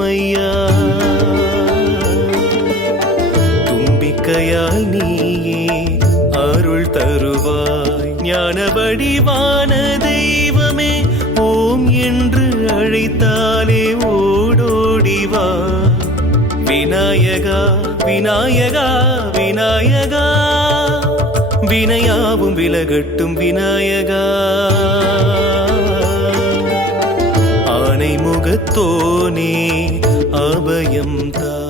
ஐயா. தும்பிக்கையால் நீயே அருள் தருவாய். ஞான வடிவான தெய்வமே, ஓம் என்று அழைத்தாலே ஓடோடிவா. விநாயகா விநாயகா விநாயகா, வினையாவும் விலகட்டும் விநாயகா. ஆனை முகத்தோனே அபயம் தா.